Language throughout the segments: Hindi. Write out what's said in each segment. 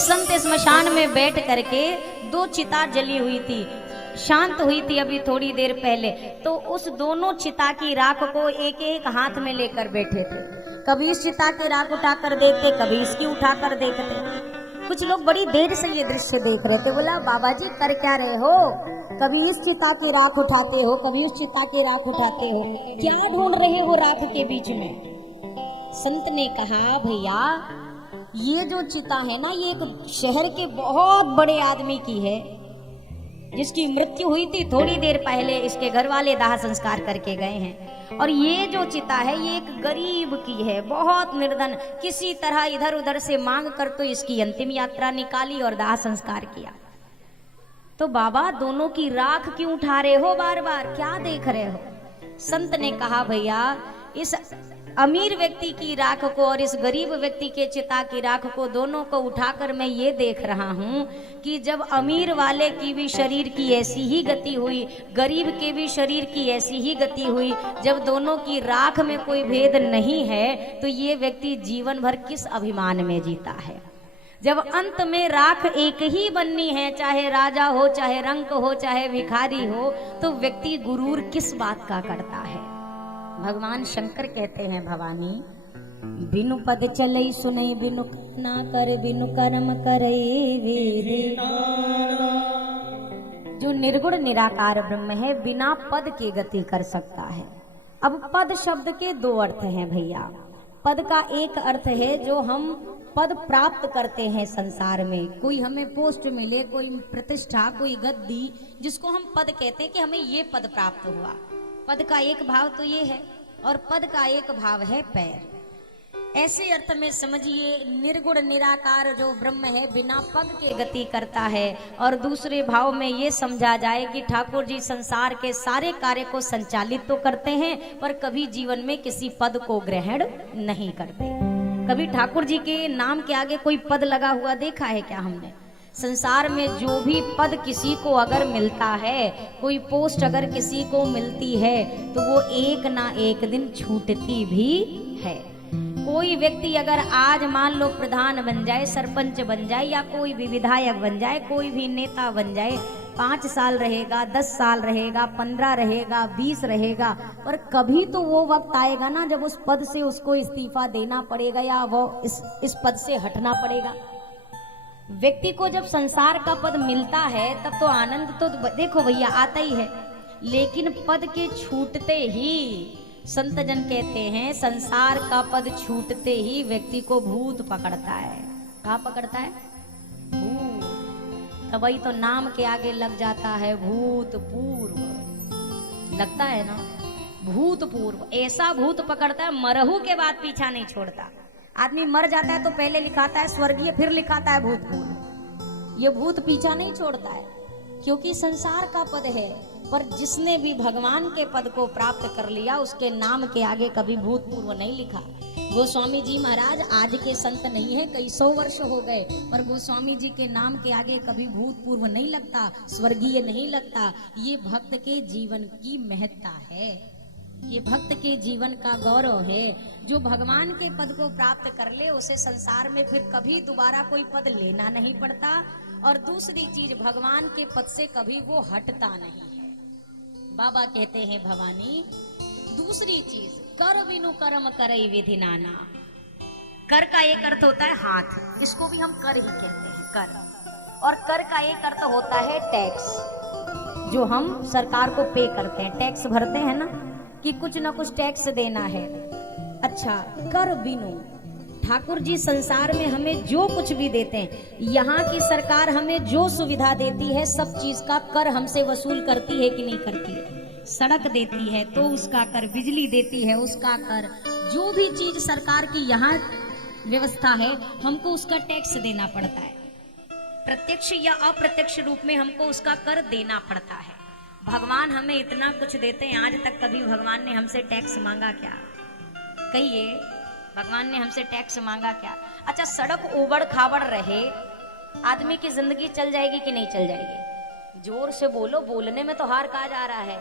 संत स्मशान में बैठ करके दो चिता जली हुई थी, शांत हुई थी अभी थोड़ी देर पहले, तो उस दोनों चिता की राख को एक एक हाथ में लेकर बैठे थे। कभी इस चिता की राख उठाकर देखते, कभी इसकी उठाकर देखते। कुछ लोग बड़ी देर से ये दृश्य देख रहे थे। बोला बाबा जी कर क्या रहे हो? कभी इस चिता की राख उठाते हो, कभी उस चिता की राख उठाते हो, क्या ढूंढ रहे हो राख के बीच में? संत ने कहा भैया ये जो चिता है ना, ये एक शहर के बहुत बड़े आदमी की है, जिसकी मृत्यु हुई थी थोड़ी देर पहले। इसके घर वाले दाह संस्कार करके गए हैं। और ये जो चिता है ये एक गरीब की है, बहुत निर्धन, किसी तरह इधर उधर से मांग कर तो इसकी अंतिम यात्रा निकाली और दाह संस्कार किया। तो बाबा दोनों की राख क्यों उठा रहे हो बार बार, क्या देख रहे हो? संत ने कहा भैया इस अमीर व्यक्ति की राख को और इस गरीब व्यक्ति के चिता की राख को, दोनों को उठाकर मैं ये देख रहा हूं कि जब अमीर वाले की भी शरीर की ऐसी ही गति हुई, गरीब के भी शरीर की ऐसी ही गति हुई, जब दोनों की राख में कोई भेद नहीं है, तो ये व्यक्ति जीवन भर किस अभिमान में जीता है? जब अंत में राख एक ही बननी है, चाहे राजा हो, चाहे रंक हो, चाहे भिखारी हो, तो व्यक्ति गुरूर किस बात का करता है? भगवान शंकर कहते हैं भवानी बिनु पद चलई सुनई, बिनु ना कर बिनु कर्म करई वेद। जो निर्गुण निराकार ब्रह्म है बिना पद के गति कर सकता है। अब पद शब्द के दो अर्थ हैं भैया। पद का एक अर्थ है जो हम पद प्राप्त करते हैं संसार में, कोई हमें पोस्ट मिले, कोई प्रतिष्ठा, कोई गद्दी, जिसको हम पद कहते हैं कि हमें ये पद प्राप्त हुआ। पद का एक भाव तो ये है और पद का एक भाव है पैर। ऐसे अर्थ में समझिए निर्गुण निराकार जो ब्रह्म है बिना पद के गति करता है। और दूसरे भाव में ये समझा जाए कि ठाकुर जी संसार के सारे कार्य को संचालित तो करते हैं पर कभी जीवन में किसी पद को ग्रहण नहीं करते। कभी ठाकुर जी के नाम के आगे कोई पद लगा हुआ देखा है क्या हमने? संसार में जो भी पद किसी को अगर मिलता है, कोई पोस्ट अगर किसी को मिलती है, तो वो एक ना एक दिन छूटती भी है। कोई व्यक्ति अगर आज मान लो प्रधान बन जाए, सरपंच बन जाए, या कोई भी विधायक बन जाए, कोई भी नेता बन जाए, 5 साल रहेगा, 10 साल रहेगा, 15 रहेगा, 20 रहेगा, पर कभी तो वो वक्त आएगा ना जब उस पद से उसको इस्तीफा देना पड़ेगा या वो इस पद से हटना पड़ेगा। व्यक्ति को जब संसार का पद मिलता है तब तो आनंद तो देखो भैया आता ही है, लेकिन पद के छूटते ही संत जन कहते हैं संसार का पद छूटते ही व्यक्ति को भूत पकड़ता है। कहाँ पकड़ता है? भूत। तभी तो नाम के आगे लग जाता है भूतपूर्व, लगता है ना, भूतपूर्व। ऐसा भूत पकड़ता है मरहू के बाद पीछा नहीं छोड़ता। आदमी मर जाता है तो पहले लिखाता है स्वर्गीय, फिर लिखाता है भूतपूर्व। ये भूत पीछा नहीं छोड़ता है क्योंकि संसार का पद है। पर जिसने भी भगवान के पद को प्राप्त कर लिया उसके नाम के आगे कभी भूतपूर्व नहीं लिखा। गोस्वामी जी महाराज आज के संत नहीं है, कई 100 वर्ष हो गए, पर गोस्वामी जी के नाम के आगे कभी भूतपूर्व नहीं लगता, स्वर्गीय नहीं लगता। ये भक्त के जीवन की महत्ता है, ये भक्त के जीवन का गौरव है। जो भगवान के पद को प्राप्त कर ले उसे संसार में फिर कभी दोबारा कोई पद लेना नहीं पड़ता। और दूसरी चीज भगवान के पद से कभी वो हटता नहीं है। बाबा कहते हैं भवानी दूसरी चीज कर बिनु कर्म करई विधि नाना। कर का एक अर्थ होता है हाथ, इसको भी हम कर ही कहते हैं, कर। और कर का एक अर्थ होता है टैक्स, जो हम सरकार को पे करते हैं, टैक्स भरते हैं ना, कि कुछ ना कुछ टैक्स देना है। अच्छा, कर बिनु ठाकुर जी संसार में हमें जो कुछ भी देते हैं, यहाँ की सरकार हमें जो सुविधा देती है सब चीज का कर हमसे वसूल करती है कि नहीं करती है? सड़क देती है तो उसका कर, बिजली देती है उसका कर, जो भी चीज सरकार की यहाँ व्यवस्था है हमको उसका टैक्स देना पड़ता है। प्रत्यक्ष या अप्रत्यक्ष रूप में हमको उसका कर देना पड़ता है। भगवान हमें इतना कुछ देते हैं, आज तक कभी भगवान ने हमसे टैक्स मांगा क्या? कहिए, भगवान ने हमसे टैक्स मांगा क्या? अच्छा, सड़क उबड़ खाबड़ रहे, आदमी की जिंदगी चल जाएगी कि नहीं चल जाएगी? जोर से बोलो, बोलने में तो हार कहा जा रहा है।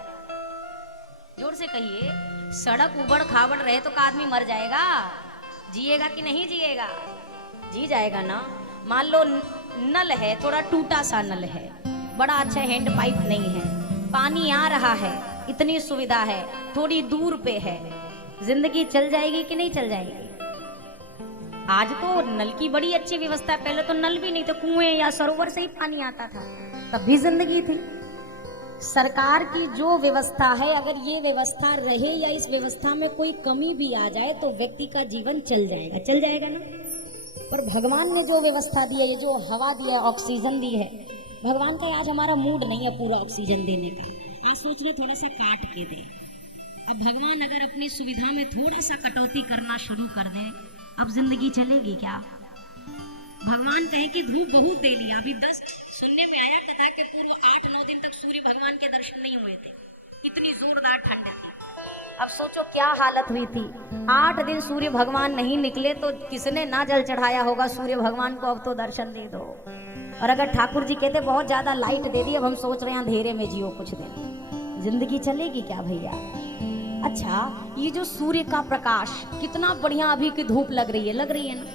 जोर से कहिए, सड़क उबड़ खाबड़ रहे तो का आदमी मर जाएगा? जिएगा कि नहीं जिएगा? जी जाएगा ना। मान लो नल है, थोड़ा टूटा सा नल है, बड़ा अच्छा हैंड पाइप नहीं है, पानी आ रहा है, इतनी सुविधा है, थोड़ी दूर पे है, जिंदगी चल जाएगी कि नहीं चल जाएगी? आज तो नल की बड़ी अच्छी व्यवस्था है, पहले तो नल भी नहीं थे, कुएं या सरोवर से ही पानी आता था, तब भी जिंदगी थी। सरकार की जो व्यवस्था है, अगर ये व्यवस्था रहे या इस व्यवस्था में कोई कमी भी आ जाए तो व्यक्ति का जीवन चल जाएगा ना। पर भगवान ने जो व्यवस्था दी है, ये जो हवा दी है, ऑक्सीजन दी है, भगवान का आज हमारा मूड नहीं है पूरा ऑक्सीजन देने का। आज सोच लो थोड़ा सा काट के दे। अब भगवान अगर अपनी सुविधा में थोड़ा सा कटौती करना शुरू कर दे, अब जिंदगी चलेगी क्या? भगवान कहे कि धूप बहुत दे लिया, अभी 10 सुनने में आया कथा के पूर्व 8-9 दिन तक सूर्य भगवान के दर्शन नहीं हुए थे, इतनी जोरदार ठंड थी। अब सोचो क्या हालत हुई थी, 8 दिन सूर्य भगवान नहीं निकले तो किसने ना जल चढ़ाया होगा सूर्य भगवान को, अब तो दर्शन दे दो। और अगर ठाकुर जी कहते बहुत ज्यादा लाइट दे दी, अब हम सोच रहे हैं अंधेरे में जियो कुछ दिन, जिंदगी चलेगी क्या भैया? अच्छा, ये जो सूर्य का प्रकाश कितना बढ़िया अभी की धूप लग रही है ना,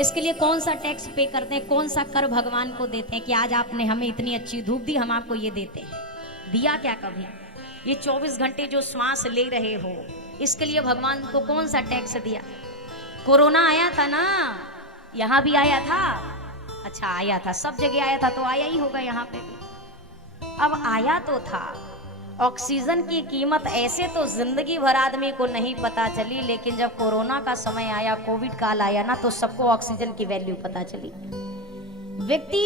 इसके लिए कौन सा टैक्स पे करते हैं, कौन सा कर भगवान को देते हैं कि आज आपने हमें इतनी अच्छी धूप दी, हम आपको ये देते हैं? दिया क्या कभी? ये 24 घंटे जो श्वास ले रहे हो, इसके लिए भगवान को कौन सा टैक्स दिया? कोरोना आया था ना, यहाँ भी आया था, अच्छा आया था, सब जगह आया था, तो आया ही होगा यहाँ पे भी। अब आया तो था, ऑक्सीजन की कीमत ऐसे तो जिंदगी भर आदमी को नहीं पता चली, लेकिन जब कोरोना का समय आया, कोविड काल आया ना, तो सबको ऑक्सीजन की वैल्यू पता चली। व्यक्ति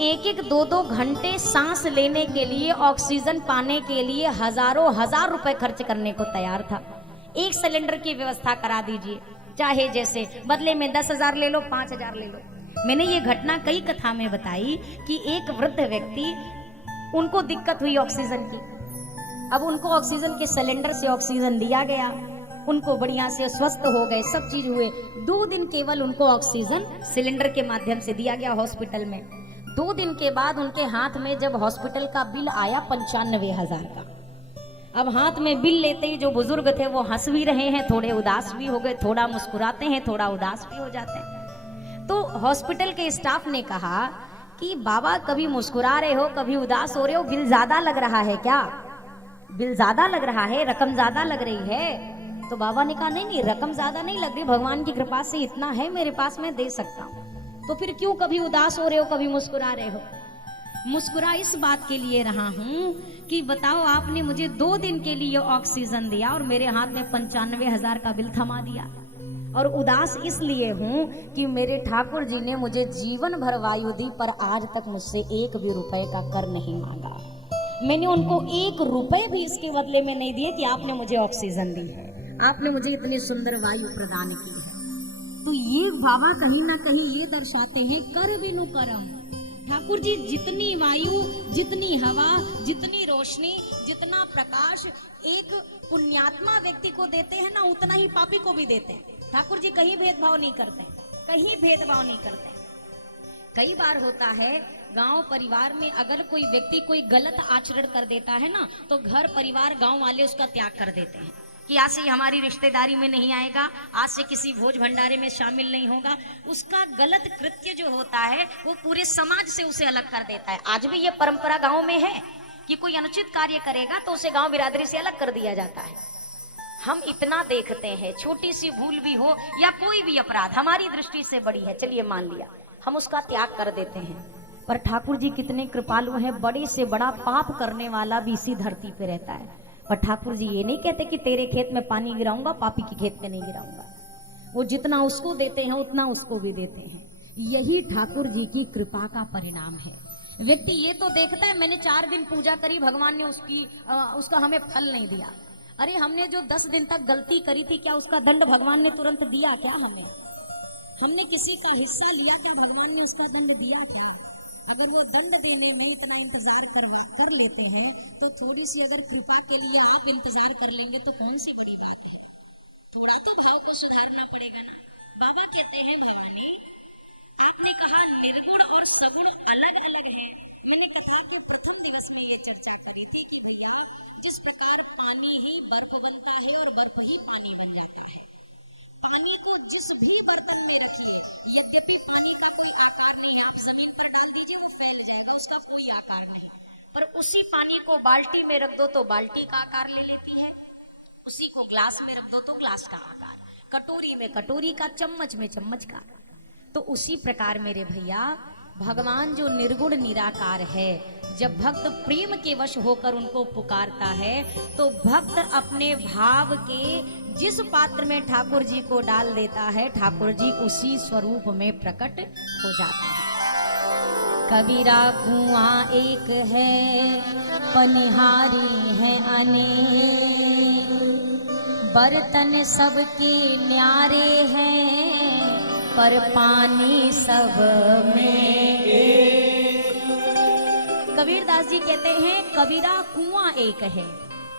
1-1, 2-2 घंटे सांस लेने के लिए, ऑक्सीजन पाने के लिए हजारों हजार रुपए खर्च करने को तैयार था। एक सिलेंडर की व्यवस्था करा दीजिए, चाहे जैसे, बदले में 10,000 ले लो, 5,000 ले लो। मैंने ये घटना कई कथा में बताई कि एक वृद्ध व्यक्ति, उनको दिक्कत हुई ऑक्सीजन की, अब उनको ऑक्सीजन के सिलेंडर से ऑक्सीजन दिया गया, उनको बढ़िया से स्वस्थ हो गए, सब चीज हुए। 2 दिन केवल उनको ऑक्सीजन सिलेंडर के माध्यम से दिया गया हॉस्पिटल में। 2 दिन के बाद उनके हाथ में जब हॉस्पिटल का बिल आया 95,000 का, अब हाथ में बिल लेते ही जो बुजुर्ग थे वो हंस भी रहे हैं, थोड़े उदास भी हो गए, थोड़ा मुस्कुराते हैं, थोड़ा उदास भी हो जाते हैं। तो हॉस्पिटल के स्टाफ ने कहा कि बाबा कभी मुस्कुरा रहे हो, कभी उदास हो रहे हो, बिल ज्यादा लग रहा है क्या? बिल ज्यादा लग रहा है, रकम ज्यादा लग रही है? तो बाबा ने कहा नहीं, रकम ज्यादा नहीं लग रही, भगवान की कृपा से इतना है मेरे पास, मैं दे सकता हूँ। तो फिर क्यों कभी उदास हो रहे हो, कभी मुस्कुरा रहे हो? मुस्कुरा इस बात के लिए रहा हूँ कि बताओ, आपने मुझे 2 दिन के लिए ऑक्सीजन दिया और मेरे हाथ में 95,000 का बिल थमा दिया। और उदास इसलिए हूँ कि मेरे ठाकुर जी ने मुझे जीवन भर वायु दी, पर आज तक मुझसे 1 भी रुपए का कर नहीं मांगा। मैंने उनको 1 रुपए भी इसके बदले में नहीं दिए कि आपने मुझे ऑक्सीजन दी है, आपने मुझे इतनी सुंदर वायु प्रदान की है। तो ये बाबा कहीं ना कहीं ये दर्शाते हैं, कर बिनु करम। ठाकुर जी जितनी वायु, जितनी हवा, जितनी रोशनी, जितना प्रकाश एक पुण्यात्मा व्यक्ति को देते हैं ना, उतना ही पापी को भी देते हैं। ठाकुर जी कहीं भेदभाव नहीं करते, कहीं भेदभाव नहीं करते। कई बार होता है गांव परिवार में अगर कोई व्यक्ति कोई गलत आचरण कर देता है ना, तो घर परिवार गांव वाले उसका त्याग कर देते हैं कि आज से हमारी रिश्तेदारी में नहीं आएगा, आज से किसी भोज भंडारे में शामिल नहीं होगा। उसका गलत कृत्य जो होता है वो पूरे समाज से उसे अलग कर देता है। आज भी ये परंपरा गांव में है कि कोई अनुचित कार्य करेगा तो उसे गांव बिरादरी से अलग कर दिया जाता है। हम इतना देखते हैं, छोटी सी भूल भी हो या कोई भी अपराध हमारी दृष्टि से बड़ी है, चलिए मान लिया, हम उसका त्याग कर देते हैं। पर ठाकुर जी कितने कृपालु हैं, बड़े से बड़ा पाप करने वाला भी इसी धरती पे रहता है। पर ठाकुर जी ये नहीं कहते कि तेरे खेत में पानी गिराऊंगा, पापी के खेत में नहीं गिराऊंगा। वो जितना उसको देते हैं उतना उसको भी देते हैं। यही ठाकुर जी की कृपा का परिणाम है। व्यक्ति ये तो देखता है मैंने 4 दिन पूजा करी, भगवान ने उसका हमें फल नहीं दिया। अरे हमने जो 10 दिन तक गलती करी थी, क्या उसका दंड भगवान ने तुरंत दिया क्या? हमने किसी का हिस्सा लिया था, भगवान ने उसका दंड दिया था। अगर वो दंड देने में इतना इंतजार कर लेते हैं, तो थोड़ी सी अगर कृपा के लिए आप इंतजार कर लेंगे तो कौन सी बड़ी बात है। थोड़ा तो भाव को सुधारना पड़ेगा ना। बाबा कहते हैं भवानी, आपने कहा निर्गुण और सगुण अलग अलग है। मैंने कहा कि प्रथम दिवस में ये चर्चा करी थी कि भैया जिस प्रकार पानी ही बर्फ बनता है और बर्फ ही पानी बन जाता है, पानी को जिस भी बर्तन में रखिए, यद्यपि पानी का कोई आकार नहीं जमीन पर डाल दीजिए, वो फैल जाएगा, उसका कोई आकार नहीं। पर उसी पानी को बाल्टी में रख दो तो बाल्टी का आकार ले लेती है, उसी को ग्लास में रख दो तो ग्लास का आकार, कटोरी में कटोरी का, चम्मच में चम्मच का। तो उसी प्रकार मेरे भैया भगवान जो निर्गुण निराकार है, जब भक्त प्रेम के वश होकर उनको पुकारता है तो भक्त अपने भाव के जिस पात्र में ठाकुर जी को डाल देता है, ठाकुर जी उसी स्वरूप में प्रकट हो जाता है। कबीरा कुआं एक है, पनिहारी है अनेक, बर्तन सबके न्यारे हैं, पर पानी सब में एक। कबीरदास जी कहते हैं कबीरा कुआं एक है,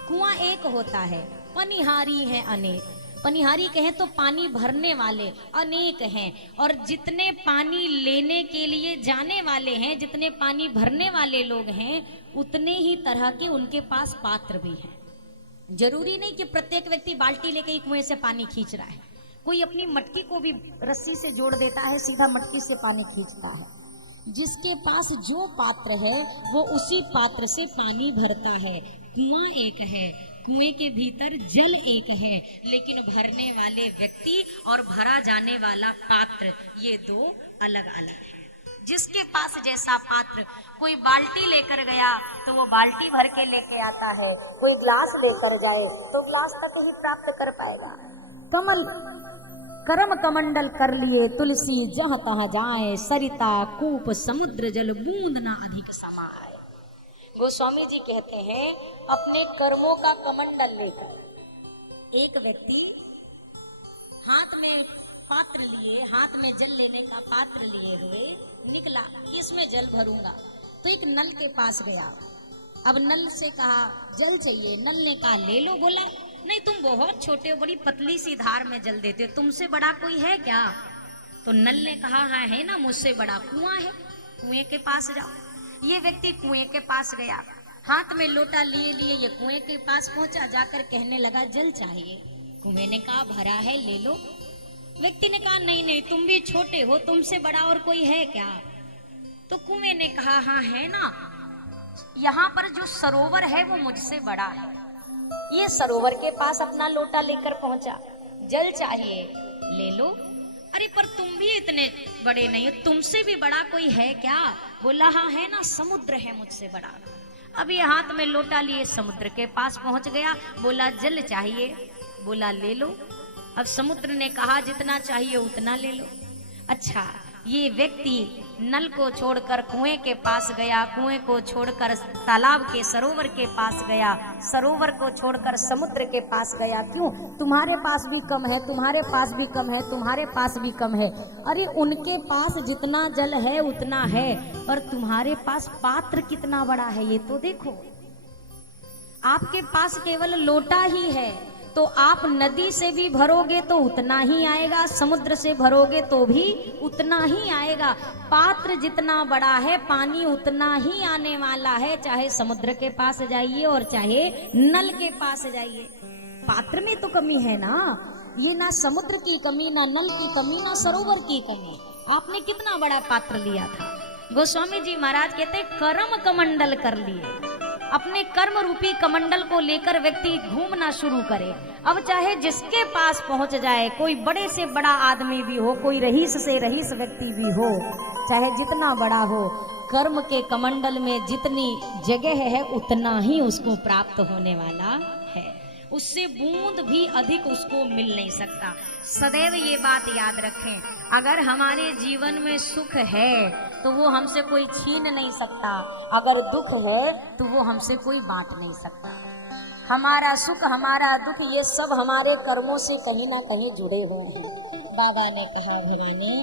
कुआं एक होता है, पनिहारी है अनेक। पनिहारी कहें तो पानी भरने वाले अनेक हैं, और जितने पानी लेने के लिए जाने वाले हैं, जितने पानी भरने वाले लोग हैं, उतने ही तरह के उनके पास पात्र भी हैं। जरूरी नहीं कि प्रत्येक व्यक्ति बाल्टी लेके कुएं से पानी खींच रहा है, कोई अपनी मटकी को भी रस्सी से जोड़ देता है, सीधा मटकी से पानी खींचता है। जिसके पास जो पात्र है वो उसी पात्र से पानी भरता है। कुआं एक है, कुएं के भीतर जल एक है, लेकिन भरने वाले व्यक्ति और भरा जाने वाला पात्र ये दो अलग अलग है। जिसके पास जैसा पात्र, कोई बाल्टी लेकर गया तो वो बाल्टी भर के लेके आता है, कोई ग्लास लेकर जाए तो ग्लास तक ही प्राप्त कर पाएगा। कमल करम कमंडल कर लिए तुलसी, जहाँ तहाँ जाए सरिता कूप समुद्र जल, बूंद ना अधिक समाए। गोस्वामी जी कहते हैं अपने कर्मों का कमंडल लेकर एक व्यक्ति हाथ में पात्र लिए, हाथ में जल लेने का पात्र लिए हुए निकला, इसमें जल भरूंगा। तो एक नल के पास गया, अब नल से कहा जल चाहिए, नल ने कहा ले लो। बोला नहीं, तुम बहुत छोटे हो, बड़ी पतली सी धार में जल देते हो, तुमसे बड़ा कोई है क्या? तो नल ने कहा हाँ है ना, मुझसे बड़ा कुआं है, कुएं के पास जाओ। ये व्यक्ति कुएं के पास गया, हाथ में लोटा लिए लिए ये कुएं के पास पहुंचा, जाकर कहने लगा जल चाहिए। कुएं ने कहा भरा है ले लो। व्यक्ति ने कहा नहीं नहीं, तुम भी छोटे हो, तुमसे बड़ा और कोई है क्या? तो कुएं ने कहा हाँ है ना, यहाँ पर जो सरोवर है वो मुझसे बड़ा है। ये सरोवर के पास अपना लोटा लेकर पहुंचा, जल चाहिए ले लो। अरे पर तुम भी इतने बड़े नहीं हो, तुमसे भी बड़ा कोई है क्या? बोला हाँ है ना, समुद्र है मुझसे बड़ा। अब ये हाथ में लोटा लिए समुद्र के पास पहुंच गया, बोला जल चाहिए, बोला ले लो। अब समुद्र ने कहा जितना चाहिए उतना ले लो। अच्छा, ये व्यक्ति नल को छोड़कर कुएं के पास गया, कुएं को छोड़कर तालाब के सरोवर के पास गया, सरोवर को छोड़कर समुद्र के पास गया। क्यों? तुम्हारे पास भी कम है, तुम्हारे पास भी कम है, तुम्हारे पास भी कम है। अरे उनके पास जितना जल है उतना है, पर तुम्हारे पास पात्र कितना बड़ा है ये तो देखो। आपके पास केवल लोटा ही है, तो आप नदी से भी भरोगे तो उतना ही आएगा, समुद्र से भरोगे तो भी उतना ही आएगा। पात्र जितना बड़ा है पानी उतना ही आने वाला है, चाहे समुद्र के पास जाइए और चाहे नल के पास जाइए। पात्र में तो कमी है ना, ये ना समुद्र की कमी, ना नल की कमी, ना सरोवर की कमी। आपने कितना बड़ा पात्र लिया था। गोस्वामी जी महाराज कहते कर्म कमंडल कर लिए, अपने कर्म रूपी कमंडल को लेकर व्यक्ति घूमना शुरू करे। अब चाहे जिसके पास पहुंच जाए, कोई बड़े से बड़ा आदमी भी हो, कोई रईस से रईस व्यक्ति भी हो, चाहे जितना बड़ा हो, कर्म के कमंडल में जितनी जगह है उतना ही उसको प्राप्त होने वाला है, उससे बूंद भी अधिक उसको मिल नहीं सकता। सदैव ये बात याद रखें, अगर हमारे जीवन में सुख है तो वो हमसे कोई छीन नहीं सकता, अगर दुख है तो वो हमसे कोई बांट नहीं सकता। हमारा सुख, हमारा दुख, ये सब हमारे कर्मों से कहीं ना कहीं जुड़े हुए हैं। बाबा ने कहा भवानी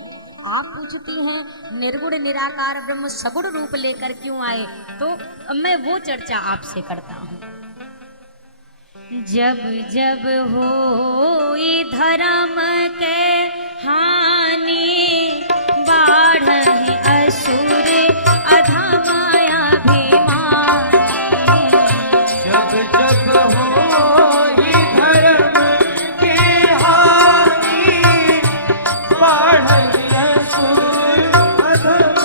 आप पूछती हैं निर्गुण निराकार ब्रह्म सगुण रूप लेकर क्यों आए, तो मैं वो चर्चा आपसे करता हूँ। जब जब होई धर्म के हानि, बाढ़हि असुर अधम अभिमानी। जब जब होई धर्म के हानि, बाढ़हि असुर अधम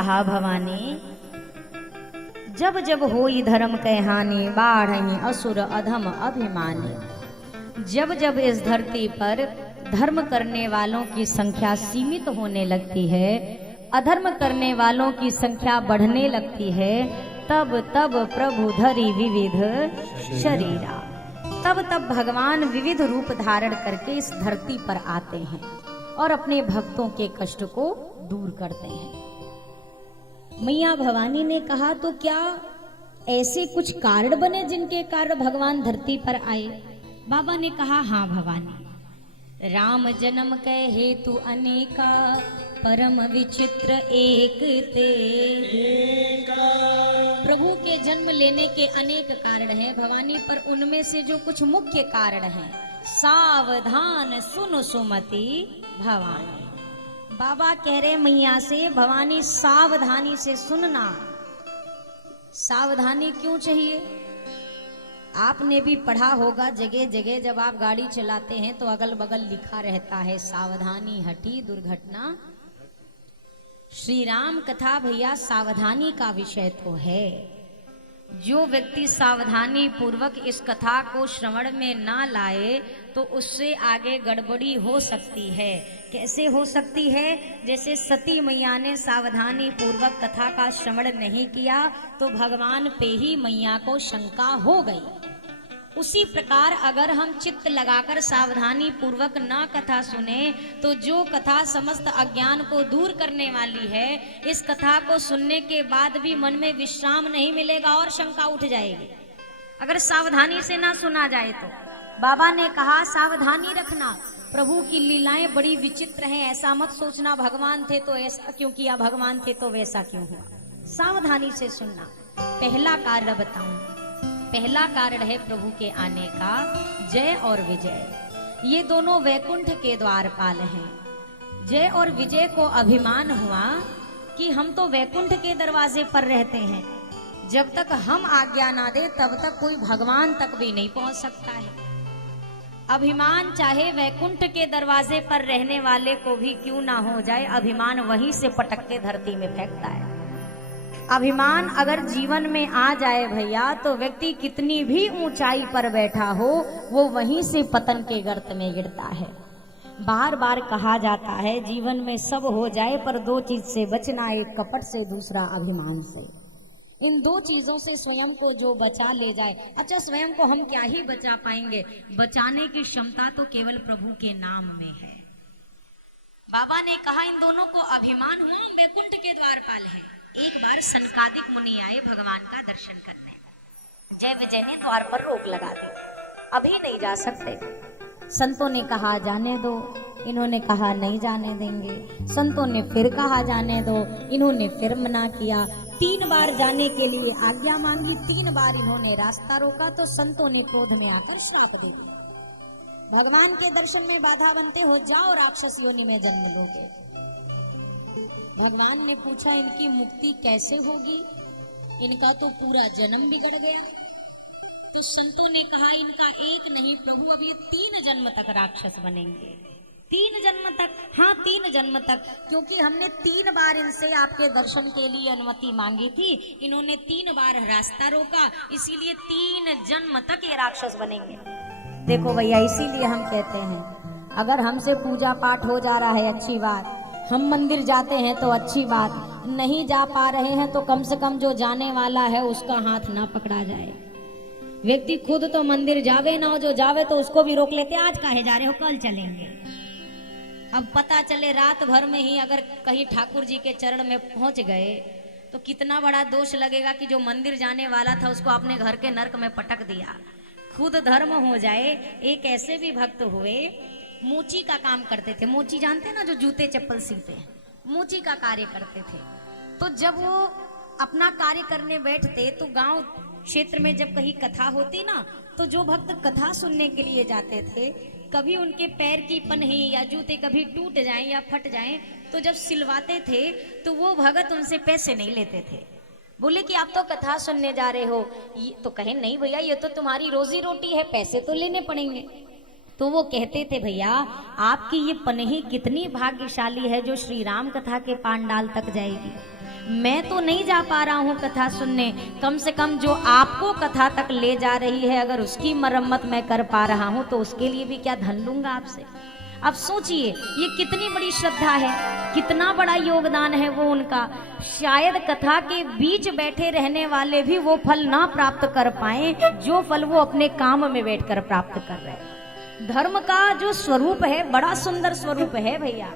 कहा भवानी, जब जब होई धर्म के हानि, बाढ़ई असुर अधम अभिमानी। जब जब इस धरती पर धर्म करने वालों की संख्या सीमित होने लगती है, अधर्म करने वालों की संख्या बढ़ने लगती है, तब तब प्रभु धरि विविध शरीरा। तब तब भगवान विविध रूप धारण करके इस धरती पर आते हैं और अपने भक्तों के कष्ट को दूर करते हैं। मैया भवानी ने कहा, तो क्या ऐसे कुछ कारण बने जिनके कारण भगवान धरती पर आए? बाबा ने कहा, हाँ भवानी, राम जन्म के हेतु अनेका, परम विचित्र एक ते। प्रभु के जन्म लेने के अनेक कारण हैं भवानी, पर उनमें से जो कुछ मुख्य कारण हैं, सावधान सुन सुमति भवानी। बाबा कह रहे मैया से, भवानी सावधानी से सुनना। सावधानी क्यों चाहिए? आपने भी पढ़ा होगा, जगह जगह जब आप गाड़ी चलाते हैं तो अगल बगल लिखा रहता है, सावधानी हटी दुर्घटना। श्री राम कथा भैया सावधानी का विषय तो है। जो व्यक्ति सावधानी पूर्वक इस कथा को श्रवण में ना लाए तो उससे आगे गड़बड़ी हो सकती है। कैसे हो सकती है? जैसे सती मैया ने सावधानी पूर्वक कथा का श्रवण नहीं किया तो भगवान पे ही मैया को शंका हो गई। उसी प्रकार अगर हम चित्त लगाकर सावधानी पूर्वक ना कथा सुने तो जो कथा समस्त अज्ञान को दूर करने वाली है, इस कथा को सुनने के बाद भी मन में विश्राम नहीं मिलेगा और शंका उठ जाएगी अगर सावधानी से ना सुना जाए तो। बाबा ने कहा सावधानी रखना, प्रभु की लीलाएं बड़ी विचित्र हैं, ऐसा मत सोचना भगवान थे तो ऐसा क्यों किया, भगवान थे तो वैसा क्यों हुआ। सावधानी से सुनना। पहला कारण बताऊं, पहला कारण है प्रभु के आने का जय और विजय। ये दोनों वैकुंठ के द्वारपाल हैं। जय और विजय को अभिमान हुआ कि हम तो वैकुंठ के दरवाजे पर रहते हैं, जब तक हम आज्ञा ना दे तब तक कोई भगवान तक भी नहीं पहुंच सकता है। अभिमान चाहे वैकुंठ के दरवाजे पर रहने वाले को भी क्यों ना हो जाए, अभिमान वहीं से पटक के धरती में फेंकता है। अभिमान अगर जीवन में आ जाए भैया तो व्यक्ति कितनी भी ऊंचाई पर बैठा हो वो वहीं से पतन के गर्त में गिरता है। बार बार कहा जाता है जीवन में सब हो जाए पर दो चीज से बचना, एक कपट से, दूसरा अभिमान से। इन दो चीजों से स्वयं को जो बचा ले जाए। अच्छा, स्वयं को हम क्या ही बचा पाएंगे, बचाने की क्षमता तो केवल प्रभु के नाम में है। बाबा ने कहा इन दोनों को अभिमान हुआ, वैकुंठ के द्वारपाल है। एक बार सनकादिक मुनि आए भगवान का दर्शन करने। जय विजय ने द्वार पर रोक लगा दी, अभी नहीं जा सकते। संतों ने कहा जाने दो, इन्होंने कहा नहीं जाने देंगे। संतों ने फिर कहा जाने दो, इन्होंने फिर मना किया। 3 बार जाने के लिए आज्ञा मांगी, 3 बार इन्होंने रास्ता रोका तो संतों ने क्रोध में आकर श्राप दे दिया, भगवान के दर्शन में बाधा बनते हो जाओ, राक्षस योनि में जन्म लोगे। भगवान ने पूछा इनकी मुक्ति कैसे होगी, इनका तो पूरा जन्म बिगड़ गया। तो संतों ने कहा इनका एक नहीं प्रभु, अब ये 3 जन्म तक राक्षस बनेंगे। 3 जन्म तक? हाँ 3 जन्म तक, क्योंकि हमने 3 बार इनसे आपके दर्शन के लिए अनुमति मांगी थी, इन्होंने 3 बार रास्ता रोका, इसीलिए 3 जन्म तक ये राक्षस बनेंगे। देखो भैया, इसीलिए हम कहते हैं अगर हमसे पूजा पाठ हो जा रहा है अच्छी बात, हम मंदिर जाते हैं तो अच्छी बात, नहीं जा पा रहे हैं तो कम से कम जो जाने वाला है उसका हाथ ना पकड़ा जाए। व्यक्ति खुद तो मंदिर जावे ना हो, जो जावे तो उसको भी रोक लेते, आज काहे जा रहे हो, कल चलेंगे। अब पता चले रात भर में ही अगर कहीं ठाकुर जी के चरण में पहुंच गए तो कितना बड़ा दोष लगेगा कि जो मंदिर जाने वाला था उसको अपने घर के नरक में पटक दिया। खुद धर्म हो जाए। एक ऐसे भी भक्त हुए, मोची का काम करते थे। मोची जानते हैं ना, जो जूते चप्पल सीते हैं, मोची का कार्य करते थे। तो जब वो अपना कार्य करने बैठते तो गांव क्षेत्र में जब कहीं कथा होती ना, तो जो भक्त कथा सुनने के लिए जाते थे, कभी उनके पैर की पन्ही या जूते कभी टूट जाएं या फट जाएं, तो जब सिलवाते थे तो वो भगत उनसे पैसे नहीं लेते थे। बोले कि आप तो कथा सुनने जा रहे हो, ये तो कहे नहीं भैया ये तो तुम्हारी रोजी रोटी है, पैसे तो लेने पड़ेंगे। तो वो कहते थे भैया आपकी ये पन्ही कितनी भाग्यशाली है जो श्री राम कथा के पांडाल तक जाएगी। मैं तो नहीं जा पा रहा हूँ कथा सुनने, कम से कम जो आपको कथा तक ले जा रही है अगर उसकी मरम्मत मैं कर पा रहा हूँ तो उसके लिए भी क्या धन लूंगा आपसे। अब सोचिए ये कितनी बड़ी श्रद्धा है, कितना बड़ा योगदान है वो उनका। शायद कथा के बीच बैठे रहने वाले भी वो फल ना प्राप्त कर पाए जो फल वो अपने काम में बैठकर प्राप्त कर रहे हैं। धर्म का जो स्वरूप है बड़ा सुंदर स्वरूप है भैया।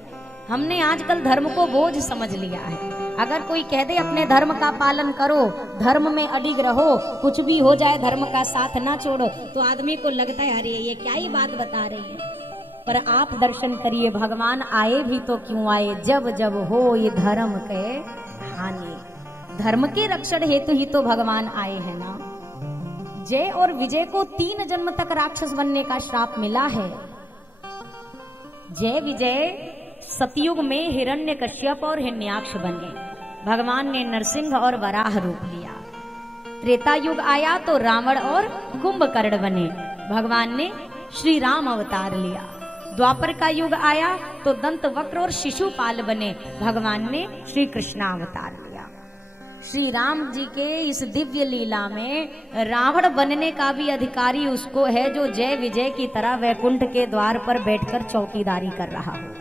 हमने आजकल धर्म को बोझ समझ लिया है। अगर कोई कह दे अपने धर्म का पालन करो, धर्म में अडिग रहो, कुछ भी हो जाए धर्म का साथ ना छोड़ो, तो आदमी को लगता है अरे ये क्या ही बात बता रही है। पर आप दर्शन करिए, भगवान आए भी तो क्यों आए, जब जब हो ये धर्म के हानि। धर्म के रक्षण हेतु ही तो भगवान आए हैं ना। जय और विजय को 3 जन्म तक राक्षस बनने का श्राप मिला है। जय विजय सतयुग में हिरण्यकश्यप और हिरण्याक्ष बने, भगवान ने नरसिंह और वराह रूप लिया। त्रेता युग आया तो रावण और कुंभकर्ण बने, भगवान ने श्री राम अवतार लिया। द्वापर का युग आया तो दंत वक्र और शिशुपाल बने, भगवान ने श्री कृष्ण अवतार लिया। श्री राम जी के इस दिव्य लीला में रावण बनने का भी अधिकारी उसको है जो जय विजय की तरह वैकुंठ के द्वार पर बैठकर चौकीदारी कर रहा हो।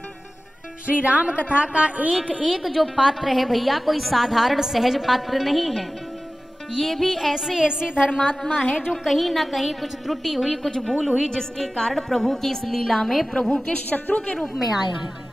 श्री राम कथा का एक एक जो पात्र है भैया कोई साधारण सहज पात्र नहीं है। ये भी ऐसे ऐसे धर्मात्मा है जो कहीं ना कहीं कुछ त्रुटि हुई, कुछ भूल हुई, जिसके कारण प्रभु की इस लीला में प्रभु के शत्रु के रूप में आए हैं।